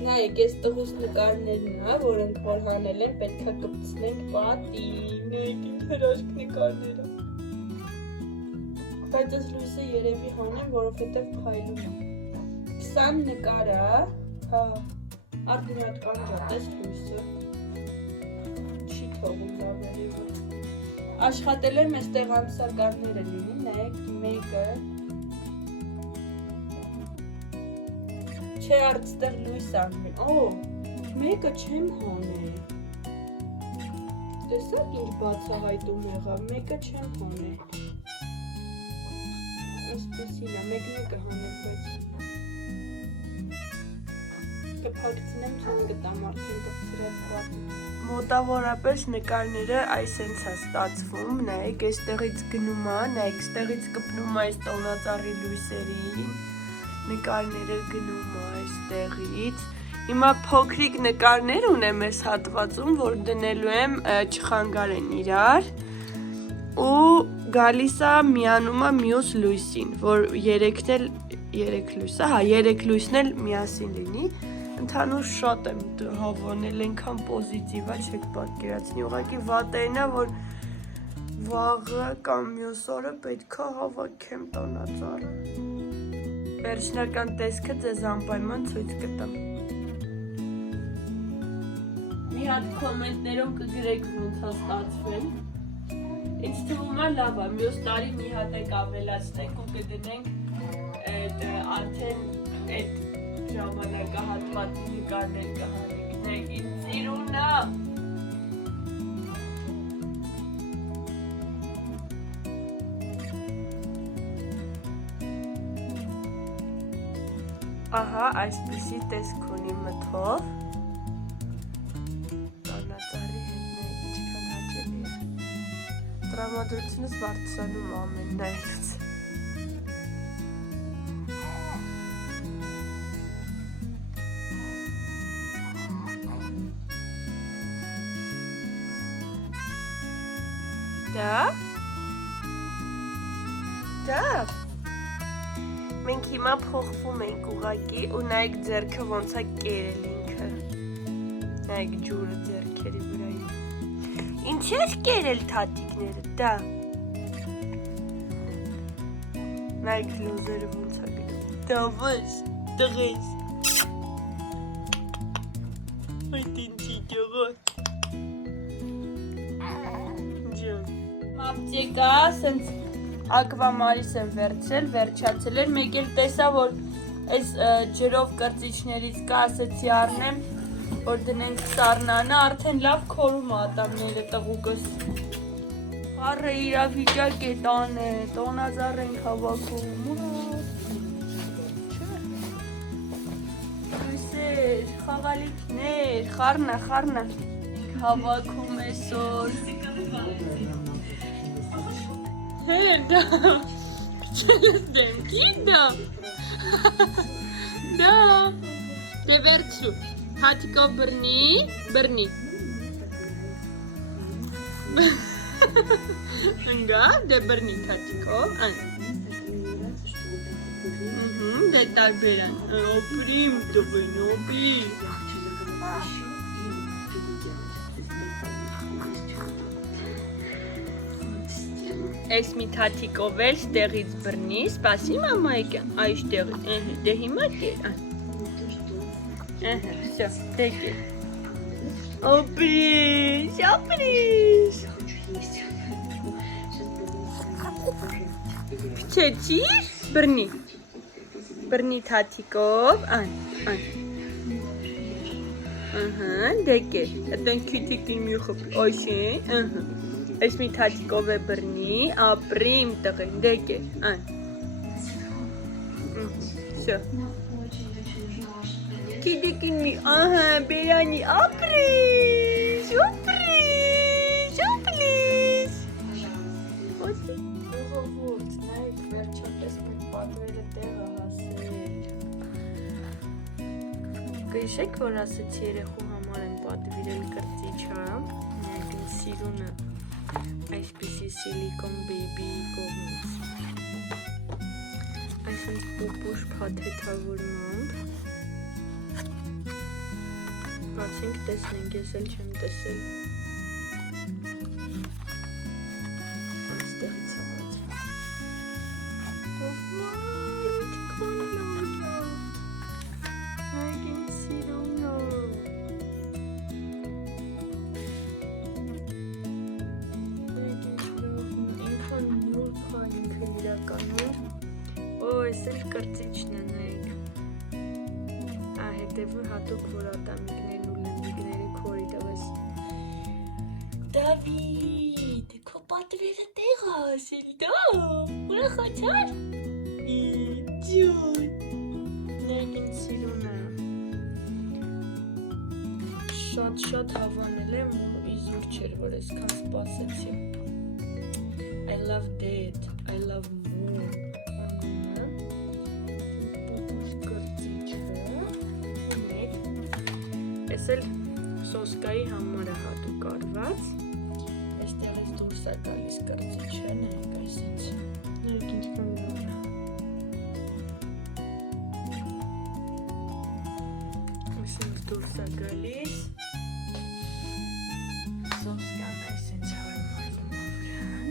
Նայեք, այս տղուս նկարներն է, որոնք որ հանել են, պետք է կպցնենք պատին, նայեք ինչ հրաշք նկարները։ Բայց այս լույսը երևի հանեմ, որովհետև փայլում է։ 20 նկար է, հա, արդյունատ կանջատ այս լույսը։ Չի թողում լավերի որ։ Աշխատել եմ այստեղ ամսականները լինի, նայեք մեկը։ Չէ արդստեղ լույս անգրին, մեկը չեմ հանել, տեսակ ինչ բացահայտում եղավ, մեկը չեմ հանել, այսպեսին է, մեկ-մեկը հանել, բայց կպակցնեմ չեն գտամ արդեն կպցրած պատի։ Մոտավորապես նկարները այսենց է ստացվում, նայեք այստեղից գնում է, նայեք այստեղից կպնում է այս տոնածառի լույսերին, նկարները գնում է այստեղից, հիմա փոքրիկ նկարներ ունեմ այս հատվածում, որ դնելու եմ չխանգարեն իրար ու գալիս է միանում է մյուս լույսին, որ երեք լույսն էլ միասին լինի, ընդհանուր շատ եմ հավանել, ենքան պոզիտիվ է, չեք պատկերացնի, ուղղակի վատերն է, որ վաղը կամ մյուս օրը պետք է հավաքեմ տոնածառը։ Վերջնական տեսքը ձեզ անպայման ցույց կտամ։ Մի հատ կոմենտներում կգրեք ոնց է ստացվել։ Ինձ թվում է լավ է, մյուս տարի մի հատ եք ավելացնենք ու կդնենք արդեն այդ ժամանակահատվածի նկարներ կհանենք, նայեք ինձ սիրուն է։ Ահա այսպիսի տեսք ունի մթով։ Տոնածառի հետ նայեք ինչքան հաճելի է։ Տրամադրությունս բարձրանում ամեն նայելուց։ Դա մենք հիմա փոխվում ենք ուղակի ու նայեք ձեռքը ոնց է կերել ինքը, նայեք ջուրը ձեռքերի վրայի, ինչ ես կերել թաթիկները, դա, նայեք լոզերը ոնց է գնում, դավս, տղես, այդ ինչի ճողոտ, ջան, մապտեկա, սենց ակվամարիս եմ վերջացել էր, մեկ էլ տեսա, որ այս ջրով կրծիչներից կա, ասեցի առնեմ, որ դնենք սառնանը, արդեն լավ քորում ատամները տղուկս։ Առը իրավիճակ է տանը, տոնածառ ենք հավաքում, լույսեր, խաղալիքներ, խառնա, հավաքում այսօր։ Da, da, de verțu, tatico brni, da, de brni tatico, de tarberan, oprim, tu opri. Այս մի թաթիկով էլ ստեղից բռնի, սպասի մամայիկը, այստեղից, դե հիմա կեր, վսյո, դե կեր, օպրիս, փչեցիր, բռնի թաթիկով, դե կեր, ատեն քիթիկին մի խպ, այսին, Այս մի թաթիկով է բռնի, ապրիմ տղեն, դեք է, Շո Կիդիկին մի, բերանի, ապրիս, Ողովորդ, նայեք վերջապես մեկ պատվերը տեղը հասել Կհիշեք, որ ասեցի երեխու համար են պատվիրել կրծիչը, նայեք ինձ սիրունը Այսպիսի սիլիկոն բեյբիի կողմից այսպես պուպուշ փաթեթավորմամբ Բացենք, տեսնենք, ես էլ չեմ տեսել։ Այստեղից է բացվում։ Ագին սիրուն է։ Ինքան նուրբ է ինքը իրականում։ Այս էլ կրծիչն է նայեք։ Հետևը հատուկ, որ ատամիկներն ու լմբիկները քորի տվես։ Դավիթ, քո պատվերը տեղ ասել դա, ուրախացար։ Ջուն, նայքին սիրուն է։ Շատ հավանել եմ ու իզուր չէր, որ այսքան սպասեցի։ I love that, I love more։ Ես էլ սոսկայի համար է հատուկ արված, այստեղից դուրս է գալիս կրծիչը, նայեք այսինչ, նայեք ինչքան լավ է, այսինչ դուրս է գալիս, սոսկան այսինչ հարմարվում է վրան,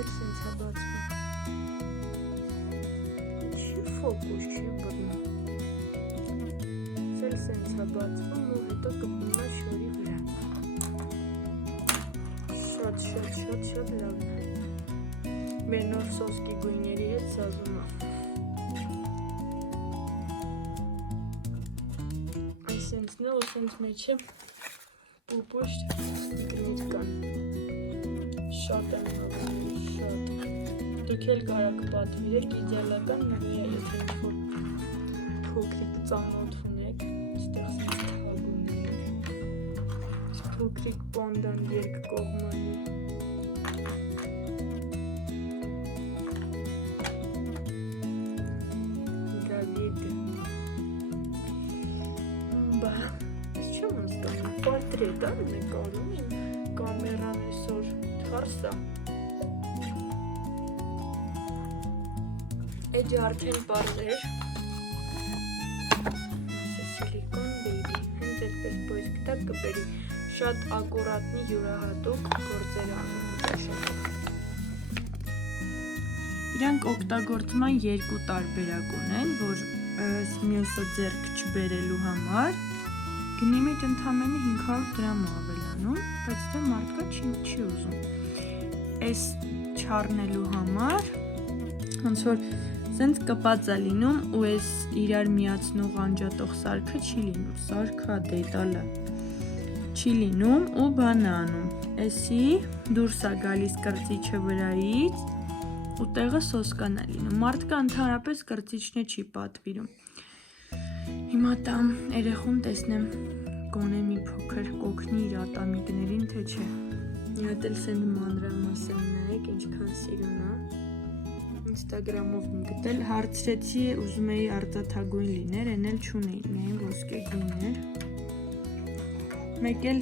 Սենց է բացվում։ Չի ֆոկուս, չի բռնում։ Սենց է բացվում ու հետո կպնում է շորի վրա։ Շատ լավն է։ Մեր նոր սոսկի գույների հետ սազում է։ Այսենցն է ու սենց մեջը պուպուշ ստիկներ կան։ Շատ եմ հավանում, շատ։ Դուք էլ կարաք պատվիրեք, իդեալական նույն է, եթե ինչ-որ փոքրիկ ծանոթ ունեք, ստեղ սենց թագ ունեք, փոքրիկ պանդան երկկողմանի։ Դավիթ։ Բա, ես չեմ հասկանում, պորտրետ է նկարում եմ, կամերան այսօր հարսա։ Էջը արդեն պարզ էր։ Սիլիկոն բեյբի, հենց այդպես պոյսկ տակ կպերի, շատ ակուրատնի յուրահատուկ գործեր անում։ Իրանք օգտագործման երկու տարբերակ ունեն, որ մյուսը ձեռք չբերելու համար գնի մեջ ընդամենը 500 գրամ ավելանում, բայց դա մարդկա չի ուզում։ Այս չառնելու համար ոնց որ սենց կպած է լինում ու այս իրար միացնող անջատող սարքը չի լինում, սարքը դետալը չի լինում ու բան է անում, էսի դուրս է գալիս կրծիչը վրայից ու տեղը սոսկան է լինում, մարդկա ընդհանրապես կրծիչն չի պատվիրում։ Հիմա տամ երեխուն տեսնեմ գոնե մի փոքր կօգնի իր ատամիկներին, թե չէ։ Իհատ էլ սենց մանրամասն նայեք, ինչքան սիրուն է։ Ինստագրամով եմ գտել, հարցրեցի, ուզում էի արծաթագույն լիներ, են էլ չունեի, միայն ոսկե գույներ։ Մեկ էլ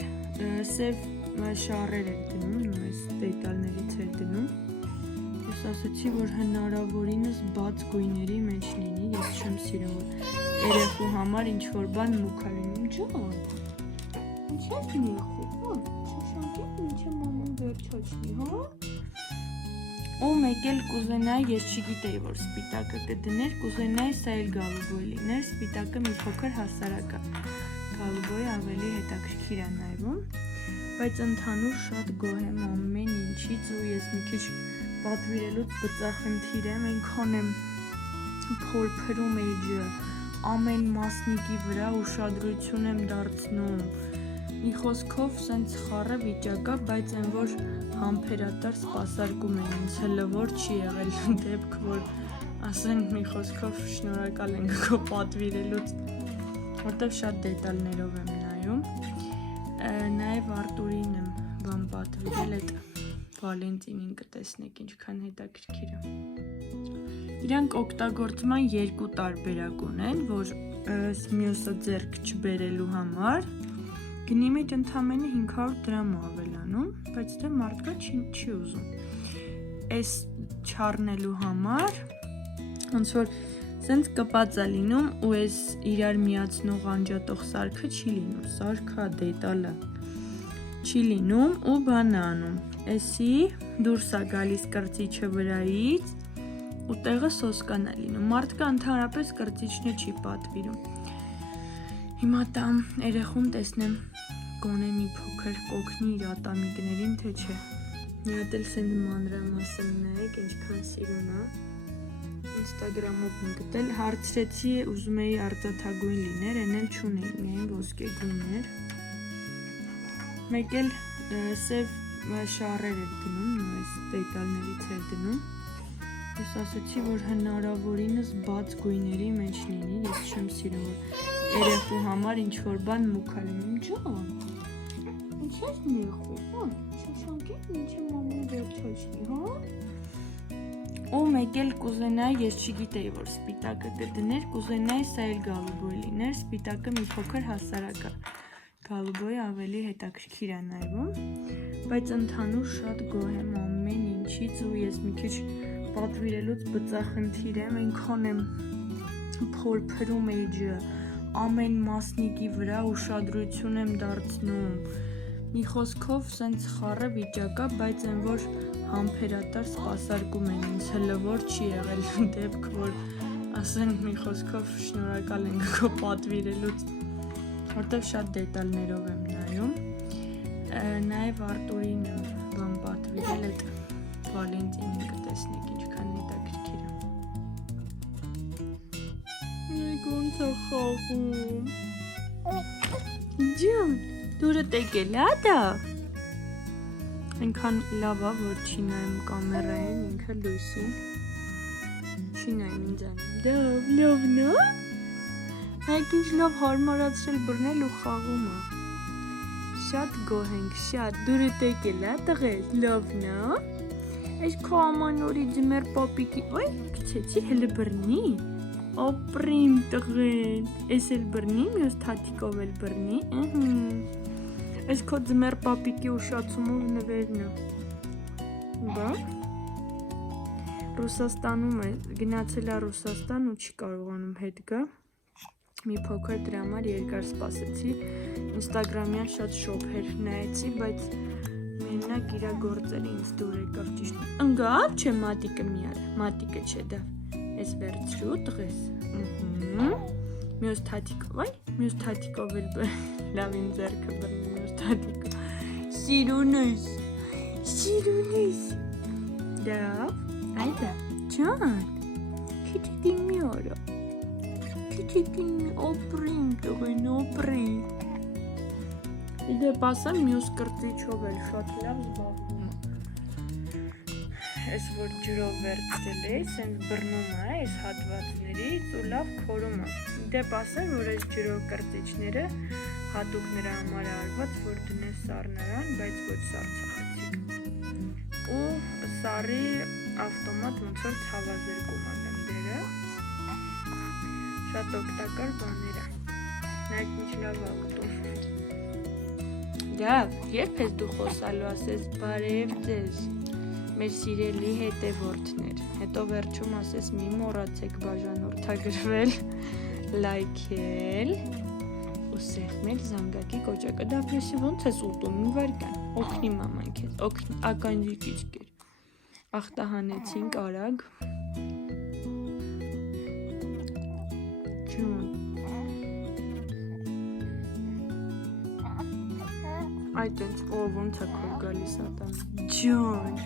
սև շարեր էր դնում, այս դետալներից էր դնում։ Ես ասացի, որ հնարավորինս բաց գույների մեջ լինի, ես չեմ սիրում, որ երեխու համար ինչ-որ բան մուք է լինում, ջան։ Ինչ ես նիխում, շշանքեք մինչև մաման վերջաչնի, հա։ Ու մեկ էլ կուզենայի, ես չգիտեի, որ սպիտակը կդներ, կուզենայի սա էլ գալուբոյ լիներ, սպիտակը մի փոքր հասարակա, գալուբոյը ավելի հետաքրքիր է նայվում, բայց ընդհանուր շատ գոհ եմ ամեն ինչից ու ես մի քիչ պատվիրելուց բծախնդիր եմ, այնքան եմ փորփրում էջը, ամեն մասնիկի վրա ուշադրություն եմ դարձնում, մի խոսքով սենց խառը վիճակա, բայց են որ համբերատար սպասարկում են ինձ հլվոր չի եղել դեպք, որ ասեն մի խոսքով շնորհակալ ենք քո պատվիրելուց, որտև շատ դետալներով եմ նայում, նաև Արտուրին եմ բան պատվիրել, այդ Վալենտինին կտեսնեք ինչքան հետաքրքիր է։ Իրանք օգտագործման երկու տարբերակ ունեն, որ մյուսը ձեռք չբերելու համար գնի մեջ ընդամենը 500 դրամ ավելանում, բայց դե մարդկա չի ուզում։ Այս չառնելու համար ոնց որ սենց կպած է լինում ու այս իրար միացնող անջատող սարքը չի լինում, սարքա դետալը չի լինում ու բան է անում, էսի դուրս է գալիս կրծիչը վրայից ու տեղը սոսկան է լինում, մարդկա ընդհանրապես կրծիչն չի պատվիրում։ Հիմա տամ երեխուն տեսնեմ գոնե մի փոքր կօգնի իր ատամիկներին, թե չէ։ Մի հատ էլ սենց մանրամասն նայեք, ինչքան սիրուն է։ Ինստագրամով եմ գտել, հարցրեցի, ուզում էի արծաթագույն լիներ, են էլ չունեի, միայն ոսկեգույն էր։ Մեկ էլ սև շարեր էր դնում, այս դետալներից էր դնում։ Ես ասացի, որ հնարավորինս բաց գույների մեջ լինի, ես չեմ սիրում, որ երեխու համար ինչ-որ բան մուք է լինում, ջան, ինչ ես նեղվի, շաշանքեք ինչ եմ ամեն վերջաշնի, հա? Ու մեկ էլ կուզենայի, ես չգիտեի, որ սպիտակը կդներ, կուզենայի սա էլ գալուբոյ լիներ, սպիտակը մի փոքր հասարակա, գալուբոյը ավելի հետաքրքիր է նայվում, բայց ընդհանուր շատ գոհ եմ ամեն ինչից ու ես մի քիչ պատվիրելուց բծախնդիր եմ, այնքան եմ փորփրում էջը, ամեն մասնիկի վրա ուշադրություն եմ դարձնում, մի խոսքով սենց խառը վիճակա, բայց են որ համբերատար սպասարկում են ինձ հլվոր չի եղել դեպք, որ ասեն մի խոսքով շնորհակալ ենք քո պատվիրելուց, որտեվ շատ դետալներով եմ նայում, նաև Արտուրին բան պատվիրել այդ Վալենտինին կտեսնեք ինչքան հետաքրքիր է։ Մեկ ոնց է խաղում։ Ջան, դուրդ եկել է դա։ Այնքան լավ է, որ չի նայում կամերային, ինքը լույսին։ Չի նայում ինձանին։ Լավն է։ Այդ ինչ լավ հարմարացրել բռնել ու խաղում է։ Շատ գոհ ենք, շատ դուրդ եկել է տղեկ, լավն է։ Այս քո ամանորի ձմեր պապիկի, ոյ, գցեցի հլը բռնի։ Օպրիմ տղեն, ես էլ բռնի, մյուս թաթիկով էլ բռնի, այս քո ձմեր պապիկի ուշացումով նվերն է, բա, Ռուսաստանում է, գնացել է Ռուսաստան ու չի կարողանում հետ գա, մի փոքր դրա համար երկար սպասեցի, ինստագրամյան շատ շոփեր նայեցի, բայց մենակ իրա գործերը ինձ դուր եկավ ճիշտ, ընգավ չէ մատիկը միար, մատիկը չէ դա, ես վերցրու տղես, մյուս թաթիկով, այ, մյուս թաթիկով էլ լավ իմ ձեռքը բռնի մյուս թաթիկով, սիրունիս, դա, այդա, ջան, քիչիկի մի արա, քիչիկի մի օպրիմ տղեն, օպրիմ, իդեպ ասեմ մյուս կրծիչով էլ շատ լավ զբաղվում է, ես որ ջրով վերցրել էի, սենց բռնում է այս հատվածներից ու լավ քորում է, իդեպ ասեմ, որ այս ջրով կրծիչները հատուկ նրա համար արված, որ դնես սառնարան, բայց ոչ սառցախցիկ ու սառի ավտոմատ ոնց որ ցավազրկում անեմ դերը, շատ օգտակար բաներ է, նայեք ինչ լավ ակտում, դա, երբ ես դու խոսալու ասես բարև ձեզ, մեր սիրելի հետևորդներ, հետո վերջում ասես մի մոռացեք բաժանորդագրվել, լայքել ու սեղմել զանգակի կոճակը, դա պես ոնց ես ուտում, մի վարկան, օգնի մաման քեզ, ականջի կիճկեր, ախտահանեցինք արագ, ջան, այդ ենց ոնց է քոր գալիս ատամ, ջան,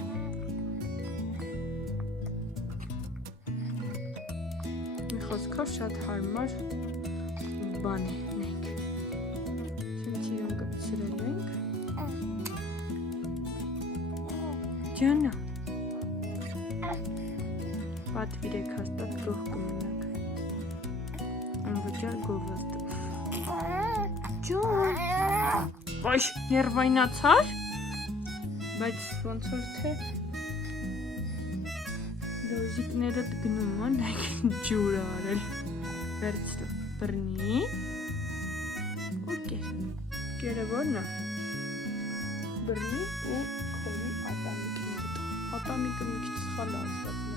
խոսքով շատ հարմար բան է, նենք, սենց իրան կպցրել ենք, ջանա, պատվիրեք հաստատ գող կմնակ, անվճար գովազդ, ջան, ոչ ներվայնացար, բայց ոնց որ թե լոզիկներըդ գնում է, նայք ջուր արել, վերցրու, բռնի ու կերը որն է բռնի ու քոլի ատամիկը մի քիչ սխալ ասված